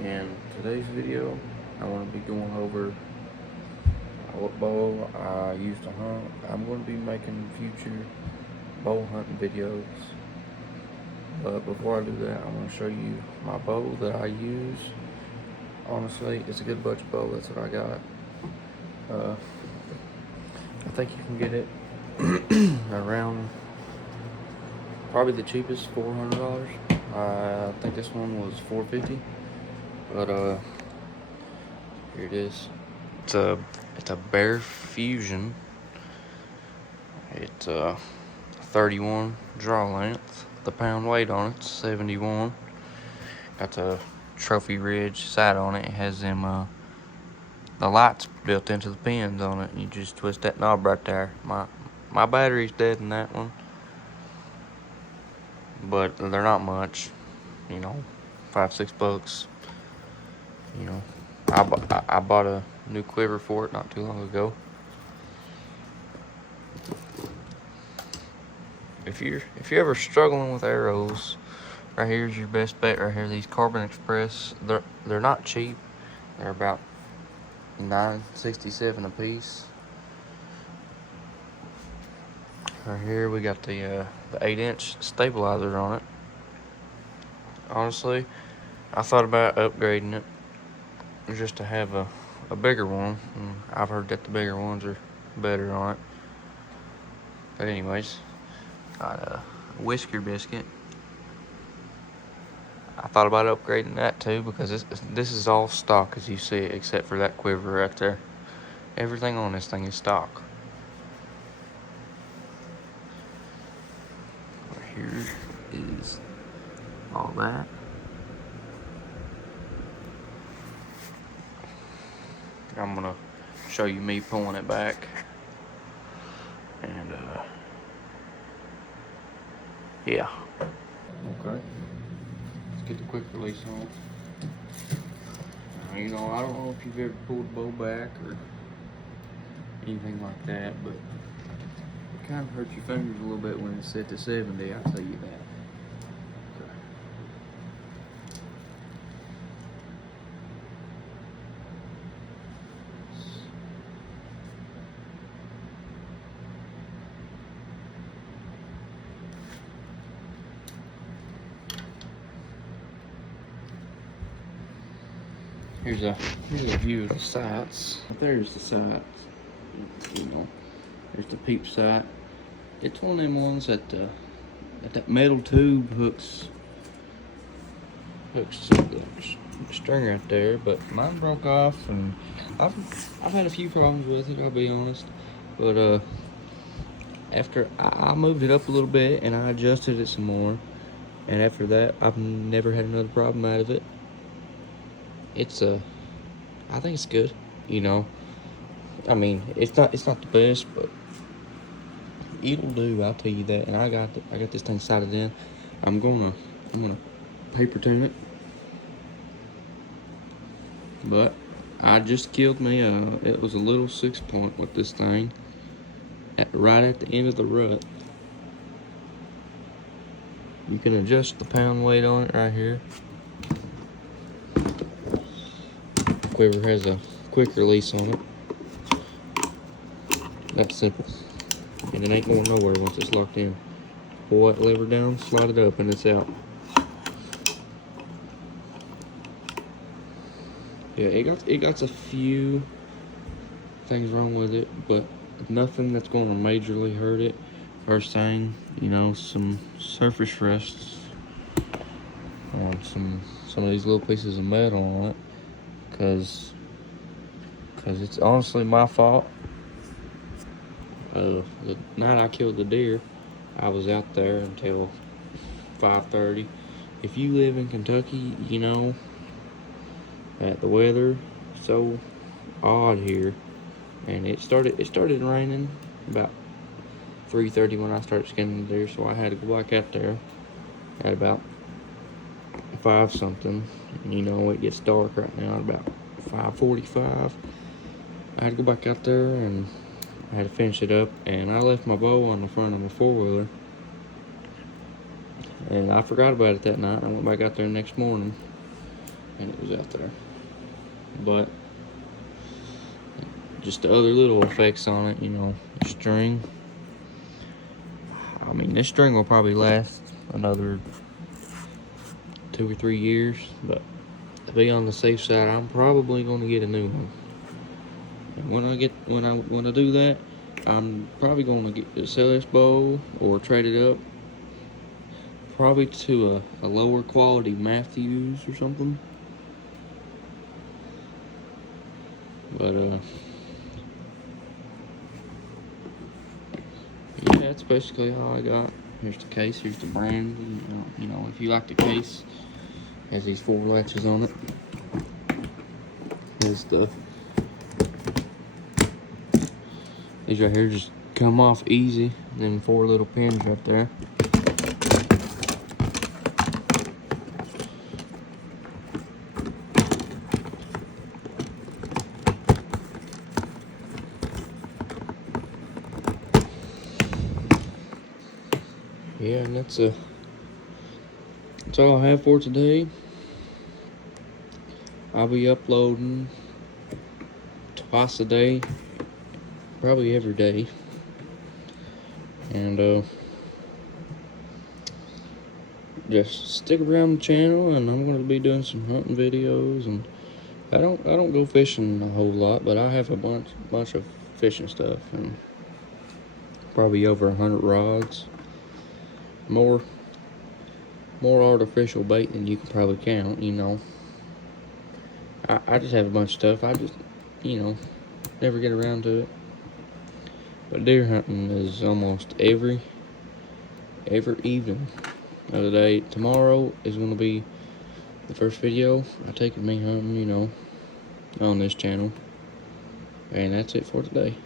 In today's video, I want to be going over what bow I used to hunt. I'm going to be making future bow hunting videos, but before I do that, I want to show you my bow that I use. Honestly, it's a good budget bow. That's what I got. I think you can get it around probably the cheapest, $400. I think this one was $450, but here it is. It's a Bear Fusion. It's 31 draw length. The pound weight on it's 71. Got the Trophy Ridge sight on it. It has them the lights built into the pins on it. You just twist that knob right there. My battery's dead in that one, but they're not much. You know, $5-6. You know, I bought a new quiver for it not too long ago. If you're ever struggling with arrows, right here's your best bet. Right here, these Carbon Express. They're not cheap. They're about $9.67 a piece. Right here we got the 8-inch stabilizer on it. Honestly, I thought about upgrading it just to have a bigger one. And I've heard that the bigger ones are better on it. But anyways, got a Whisker Biscuit. I thought about upgrading that too, because this is all stock as you see it, except for that quiver right there. Everything on this thing is stock. Right here is all that. I'm gonna show you me pulling it back, and yeah. Okay, let's get the quick release on. You know, I don't know if you've ever pulled a bow back or anything like that, but it kind of hurts your fingers a little bit when it's set to 70, I'll tell you that. Okay. Here's a view of the sights. There's the sights. You know, there's the peep sight. It's one of them ones that that metal tube hooks to the string right there, but mine broke off, and I've had a few problems with it, I'll be honest. But after I moved it up a little bit and I adjusted it some more, and after that I've never had another problem out of it. It's I think it's good, you know. I mean, it's not the best, but it'll do, I'll tell you that. And I got this thing sighted in. I'm gonna paper tune it, but I just killed me it was a little 6-point with this thing right at the end of the rut. You can adjust the pound weight on it right here. Quiver has a quick release on it. That's simple, and it ain't going nowhere once it's locked in. Pull that lever down, slide it up, and it's out. Yeah, it got a few things wrong with it, but nothing that's going to majorly hurt it. First thing, you know, some surface rests on some of these little pieces of metal on it, because it's honestly my fault. The night I killed the deer, I was out there until 5:30. If you live in Kentucky, you know that the weather so odd here, and it started raining about 3:30 when I started skinning the deer, so I had to go back out there at about 5 something. You know, it gets dark right now at about 5:45. I had to go back out there and I had to finish it up, and I left my bow on the front of my 4-wheeler, and I forgot about it that night. I went back out there the next morning, and it was out there. But just the other little effects on it, you know, the string. I mean, this string will probably last another 2 or 3 years, but to be on the safe side, I'm probably going to get a new one. And when I do that, I'm probably going to sell this bow or trade it up, probably to a lower quality Matthews or something. But yeah, that's basically all I got. Here's the case. Here's the brand. You know, if you like the case, it has these 4 latches on it. These right here just come off easy. And then 4 little pins right there. Yeah, and that's all I have for today. I'll be uploading twice a day, probably every day. And just stick around the channel, and I'm going to be doing some hunting videos. And I don't go fishing a whole lot, but I have a bunch of fishing stuff, and probably over 100 rods. More artificial bait than you can probably count, you know. I just have a bunch of stuff. I just, you know, never get around to it. But deer hunting is almost every evening of the day. Tomorrow is going to be the first video I take of me hunting, you know, on this channel. And that's it for today.